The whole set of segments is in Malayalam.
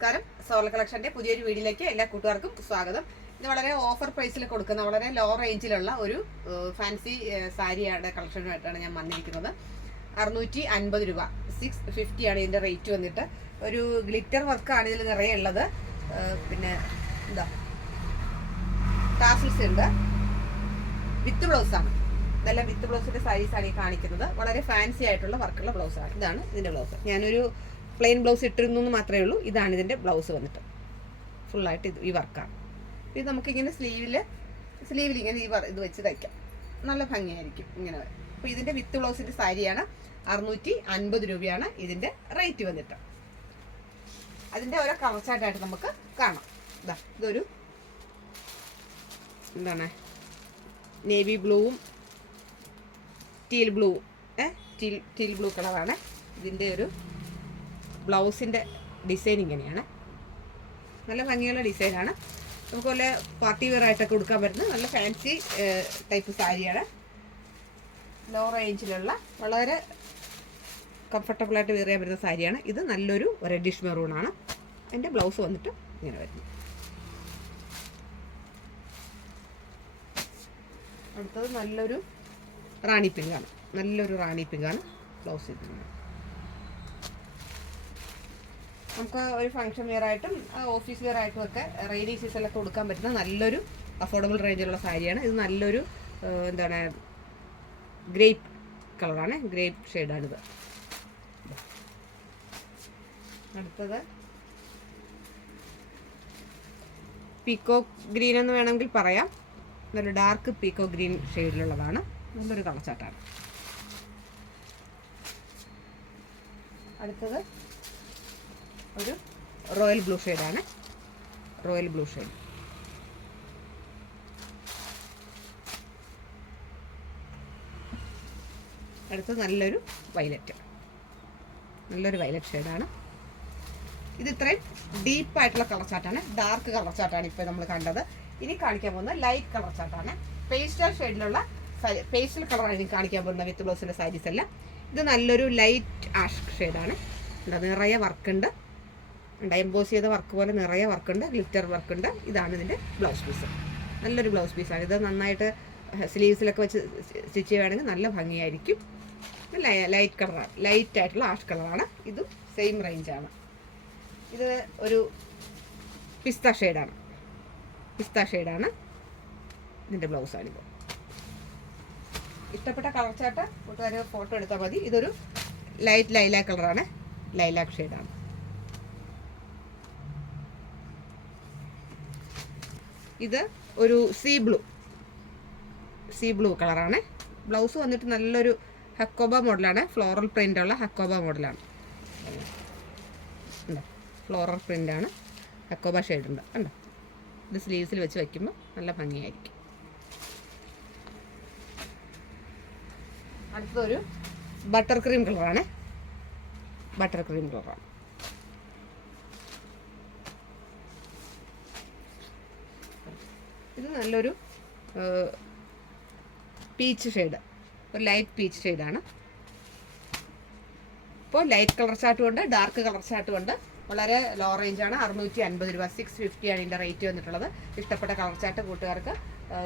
നമസ്കാരം. സോള കളക്ഷന്റെ പുതിയൊരു വീഡിയോയിലേക്ക് എല്ലാ കൂട്ടുകാർക്കും സ്വാഗതം. ഇത് വളരെ ഓഫർ പ്രൈസിൽ കൊടുക്കുന്ന വളരെ ലോ റേഞ്ചിലുള്ള ഒരു ഫാൻസി സാരിയുടെ കളക്ഷനുമായിട്ടാണ് ഞാൻ വന്നിരിക്കുന്നത്. 650 രൂപ, 650 ആണ് ഇതിന്റെ റേറ്റ് വന്നിട്ട്. ഒരു ഗ്ലിറ്റർ വർക്കാണ് ഇതിൽ നിറയെ ഉള്ളത്. പിന്നെ എന്താ ടാസിൽസ് ഉണ്ട്. വിത്ത് ബ്ലൗസാണ്. ഇതെല്ലാം വിത്ത് ബ്ലൗസിന്റെ സാരീസാണ് ഈ കാണിക്കുന്നത്. വളരെ ഫാൻസി ആയിട്ടുള്ള വർക്കുള്ള ബ്ലൗസാണ്. ഇതാണ് ഇതിന്റെ ബ്ലൗസ്. ഞാനൊരു പ്ലെയിൻ ബ്ലൗസ് ഇട്ടിരുന്നു എന്ന് മാത്രമേ ഉള്ളൂ. ഇതാണ് ഇതിൻ്റെ ബ്ലൗസ് വന്നിട്ട്. ഫുള്ളായിട്ട് ഈ വർക്കാണ്. ഇത് നമുക്കിങ്ങനെ സ്ലീവിൽ ഇങ്ങനെ ഇത് വെച്ച് തയ്ക്കാം. നല്ല ഭംഗിയായിരിക്കും ഇങ്ങനെ. അപ്പോൾ ഇതിൻ്റെ വിത്ത് ബ്ലൗസിൻ്റെ സാരിയാണ്. 650 രൂപയാണ് ഇതിൻ്റെ റേറ്റ് വന്നിട്ട്. അതിൻ്റെ ഓരോ കളർ ചാർട്ടായിട്ട് നമുക്ക് കാണാം. ഇതൊരു എന്താണ് നേവി ബ്ലൂവും ടീൽ ബ്ലൂവും ടീൽ ബ്ലൂ കളറാണ്. ഇതിൻ്റെ ഒരു ബ്ലൗസിൻ്റെ ഡിസൈൻ ഇങ്ങനെയാണ്. നല്ല ഭംഗിയുള്ള ഡിസൈനാണ്. നമുക്ക് വല്ല പാർട്ടി വെയർ ആയിട്ടൊക്കെ കൊടുക്കാൻ പറ്റുന്ന നല്ല ഫാൻസി ടൈപ്പ് സാരിയാണ്. ലോ റേഞ്ചിലുള്ള വളരെ കംഫർട്ടബിളായിട്ട് വെയർ ചെയ്യാൻ പറ്റുന്ന സാരിയാണ്. ഇത് നല്ലൊരു റെഡിഷ് മെറൂണാണ്. അതിൻ്റെ ബ്ലൗസ് വന്നിട്ട് ഇങ്ങനെ വരുന്നു. അടുത്തത് നല്ലൊരു റാണി പിങ്കാണ്. ബ്ലൗസ് ഇത് നമുക്ക് ഒരു ഫംഗ്ഷൻ വെയർ ആയിട്ടും ഓഫീസ് വെയർ ആയിട്ടും ഒക്കെ റെയിനി സീസണിലൊക്കെ കൊടുക്കാൻ പറ്റുന്ന നല്ലൊരു അഫോർഡബിൾ റേഞ്ചിലുള്ള സാരിയാണ്. ഇത് നല്ലൊരു എന്താണ് ഗ്രേപ്പ് കളറാണ്. ഗ്രേപ്പ് ഷെയ്ഡാണിത്. അടുത്തത് പീക്കോക്ക് ഗ്രീൻ എന്ന് വേണമെങ്കിൽ പറയാം. നല്ലൊരു ഡാർക്ക് പീക്കോക്ക് ഗ്രീൻ ഷെയ്ഡിലുള്ളതാണ്. നല്ലൊരു കളർ ചാർട്ടാണ്. അടുത്തത് ഒരു റോയൽ ബ്ലൂ ഷെയ്ഡാണ്. അടുത്ത് നല്ലൊരു വയലറ്റ് ഷെയ്ഡാണ്. ഇത് ഇത്രയും ഡീപ്പായിട്ടുള്ള കളർ ചാർട്ടാണ്. ഡാർക്ക് കളർ ചാർട്ടാണ് ഇപ്പോൾ നമ്മൾ കണ്ടത്. ഇനി കാണിക്കാൻ പോകുന്ന ലൈറ്റ് കളർ ചാർട്ടാണ്. പേസ്റ്റൽ ഷെയ്ഡിലുള്ള പേസ്റ്റൽ കളറാണ് ഇനി കാണിക്കാൻ പോകുന്ന വിത്ത് ബ്ലൗസിൻ്റെ സാരീസ് എല്ലാം. ഇത് നല്ലൊരു ലൈറ്റ് ആഷ് ഷെയ്ഡാണ്. നിറയെ വർക്കുണ്ട്. എംബോസ് ചെയ്ത വർക്ക് പോലെ നിറയെ വർക്കുണ്ട്. ഗ്ലിറ്റർ വർക്കുണ്ട്. ഇതാണ് ഇതിൻ്റെ ബ്ലൗസ് പീസ്. നല്ലൊരു ബ്ലൗസ് പീസാണ്. ഇത് നന്നായിട്ട് സ്ലീവ്സിലൊക്കെ വെച്ച് സ്റ്റിച്ച് ചെയ്യുകയാണെങ്കിൽ നല്ല ഭംഗിയായിരിക്കും. ലൈറ്റ് കളറാണ്. ലൈറ്റ് ആയിട്ടുള്ള ആഷ് കളറാണ്. ഇതും സെയിം റേഞ്ചാണ്. ഇത് ഒരു പിസ്ത ഷെയ്ഡാണ്. ഇതിൻ്റെ ബ്ലൗസാണിത്. ഇഷ്ടപ്പെട്ട കളർ ചാർട്ട് കൂട്ടുകാർ ഫോട്ടോ എടുത്താൽ മതി. ഇതൊരു ലൈറ്റ് ലൈലാക്ക് കളറാണ്. ലൈലാക്ക് ഷെയ്ഡാണ്. ഇത് ഒരു സീ ബ്ലൂ കളറാണ്. ബ്ലൗസ് വന്നിട്ട് നല്ലൊരു ഹക്കോബ മോഡലാണ്. ഫ്ലോറൽ പ്രിൻ്റുള്ള ഹക്കോബ മോഡലാണ്. ഫ്ലോറൽ പ്രിൻ്റാണ്. ഹക്കോബ ഷെയ്ഡുണ്ട്. കണ്ടോ? ഇത് സ്ലീവ്സിൽ വെച്ച് വയ്ക്കുമ്പോൾ നല്ല ഭംഗിയായിരിക്കും. അടുത്തൊരു ബട്ടർ ക്രീം കളറാണ്. ഇത് നല്ലൊരു പീച്ച് ഷെയ്ഡ്, ഒരു ലൈറ്റ് പീച്ച് ഷെയ്ഡാണ്. ഇപ്പോൾ ലൈറ്റ് കളർ ചാർട്ടും ഉണ്ട്, ഡാർക്ക് കളർ ചാർട്ടും ഉണ്ട്. വളരെ ലോ റേഞ്ചാണ്. 650 രൂപ, 650 ആണ് ഇതിൻ്റെ റേറ്റ് വന്നിട്ടുള്ളത്. ഇഷ്ടപ്പെട്ട കളർ ചാർട്ട് കൂട്ടുകാർക്ക്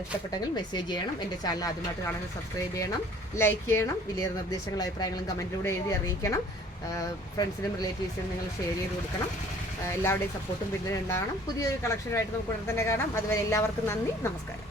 ഇഷ്ടപ്പെട്ടെങ്കിൽ മെസ്സേജ് ചെയ്യണം. എൻ്റെ ചാനൽ ആദ്യമായിട്ട് കാണാൻ സബ്സ്ക്രൈബ് ചെയ്യണം, ലൈക്ക് ചെയ്യണം. വലിയ നിർദ്ദേശങ്ങളും അഭിപ്രായങ്ങളും കമൻറ്റിലൂടെ എഴുതി അറിയിക്കണം. ഫ്രണ്ട്സിനും റിലേറ്റീവ്സിനും നിങ്ങൾ ഷെയർ ചെയ്ത് കൊടുക്കണം. എല്ലാവരുടെയും സപ്പോർട്ടും പിന്തുണ ഉണ്ടാകണം. പുതിയൊരു കളക്ഷനുമായിട്ട് നമുക്ക് ഉടൻ തന്നെ കാണാം. അതുവരെ എല്ലാവർക്കും നന്ദി, നമസ്കാരം.